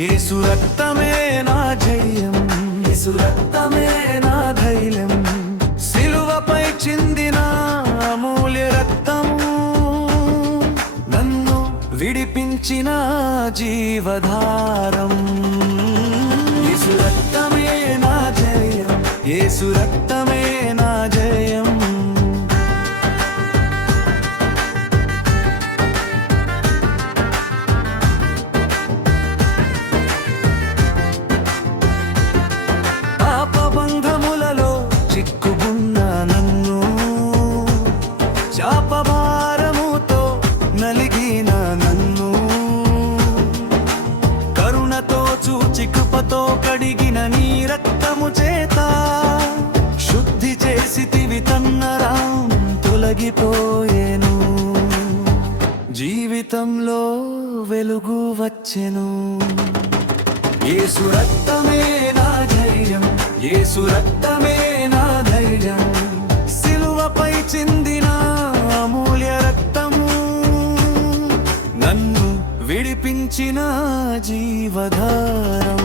యేసు రక్తమే నా జయం. యేసు రక్తమే నా ధైర్యం. సిలువపై చిందిన అమూల్య రక్తము నన్ను విడిపించిన జీవధారం. యేసు రక్తమే నా జయం. యేసు రక్తమే నన్ను. కరుణతో చూచి కృపతో కడిగిన నీ రక్తము చేత శుద్ధి చేసి తివితన్నరాం తొలగిపోయేను. జీవితంలో వెలుగు వచ్చెను. యేసు రక్తమే నా ధైర్యం యేసు రక్తమే విడిపించిన జీవధారం.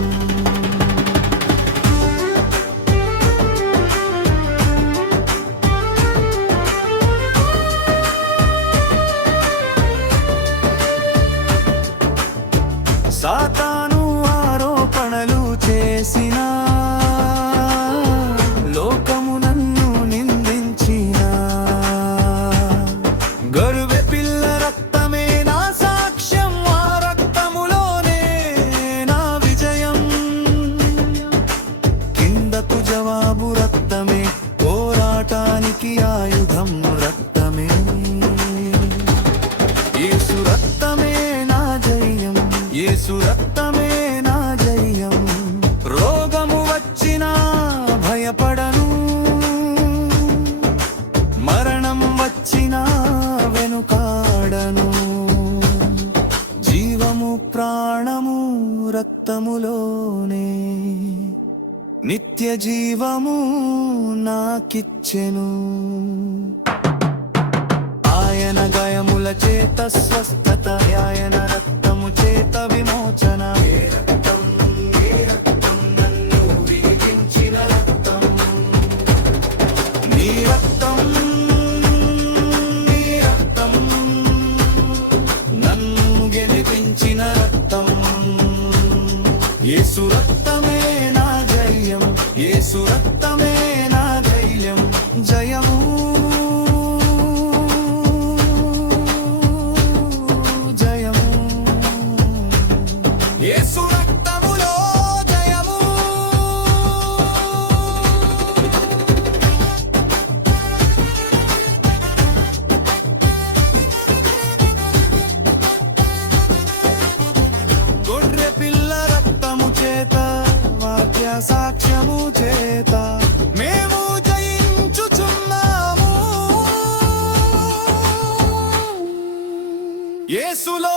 సాతా పోరాటానికి ఆయుధం రక్తమే. యేసు రక్తమే నా జయం యేసు రక్తమే నా జయం. రోగము వచ్చినా భయపడను మరణం వచ్చినా వెనుకాడను. జీవము ప్రాణము రక్తములోనే. నిత్య జీవము నాకిచ్చెను. ఆయన గాయముల చేత స్వస్థత ఆయన రక్తము చేత విమోచన. ఏ రక్తం, నీ రక్తం, నీ రక్తం నన్ను గెలిపించిన రక్తం. యేసు యేసు రక్తములో జయము గొర్రె పిల్ల రక్తము చేత వాక్య సాక్ష్యము చేత మేము జయించుచున్నాము యేసులో